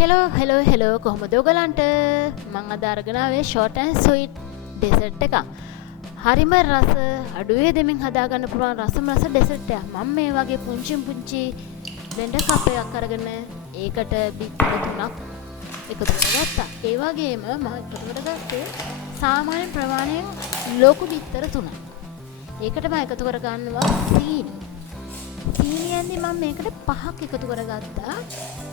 Hello කොහොමද ඔයගලන්ට මම අද අරගෙන ආවේ ෂෝට් ඇන්ඩ් ස්වීට් ඩෙසර්ට් එකක්. හරිම රස අඩුවේ දෙමින් හදාගන්න පුළුවන් රසම රස ඩෙසර්ට් එකක්. මම මේ වගේ පුංචි බ්ලෙන්ඩර් කප් එකක් අරගෙන ඒකට බිත්තර 3ක් එකතු කරගත්තා. ඒ වගේම මම එකතු කරගත්තේ සාමාන්‍ය ප්‍රමාණයෙන් ලොකු බිත්තර 3ක්. ඒකට මම එකතු කරගන්නවා සීනි. සීනියෙන්දී මම මේකට 5ක් එකතු කරගත්තා.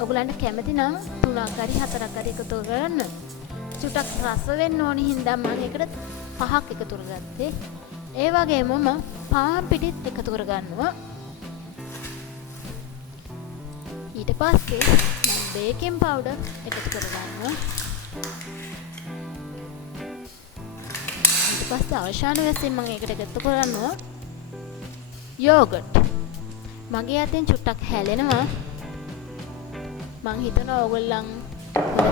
ඔයගලන්ට කැමති නම් 3ක් හරි 4ක් හරි එකතු කරගන්න. චුට්ටක් රස වෙන්න ඕනි හින්දා මම ඒකට 5ක් එකතු කරගත්තේ. ඒ වගේම මම පාන් පිටිත් එකතු කරගන්නවා. ඊට පස්සේ මම බේකින් පවුඩර් එකතු කරගන්නවා. ඊට පස්සේ අවසාන වශයෙන් මම ඒකට එකතු කරනවා යෝගට්. මගේ අතින් චුට්ටක් හැලෙනවා. මං හිතනවා ඕගොල්ලන් හොඳ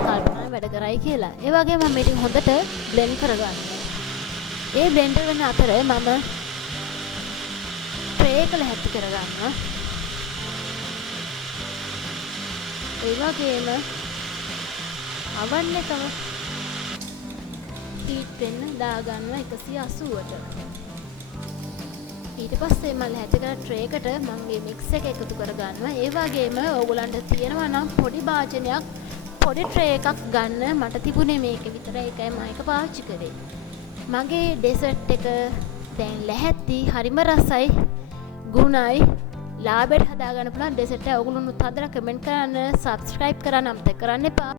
කල්පනාවෙන් වැඩ කරයි කියලා. ඒ වගේම මම මේක හොඳට බ්ලෙන්ඩ් කරගන්නවා. ඒ බ්ලෙන්ඩ් වෙන අතර මම ට්‍රේ එක ලැහැත්ති කරගන්නවා. ඒ වගේම oven එකම හීට් වෙන්න දාගන්නවා 180ට. ඊට පස්සේ මම ලැහැත්ති කරලා ට්‍රේ එකට මගේ මික්ස් එක එකතු කරගන්නවා. ඒ වගේම ඕගොල්ලන්ට තියෙනවා නම් පොඩි භාජනයක් පොඩි ට්‍රේ එකක් ගන්න. මට තිබුණේ මේක විතරයි. ඒකයි මම ඒක පාවිච්චි කරේ. මගේ ඩෙසර්ට් එක දැන් ලැහැත්ති හරිම රසයි ගුණයි ලාභයට හදාගන්න පුළුවන් ඩෙසර්ට් එක. ඕගොල්ලොනුත් හදලා කමෙන්ට් කරන්න, සබ්ස්ක්‍රයිබ් කරන්න අමතක කරන්න එපා.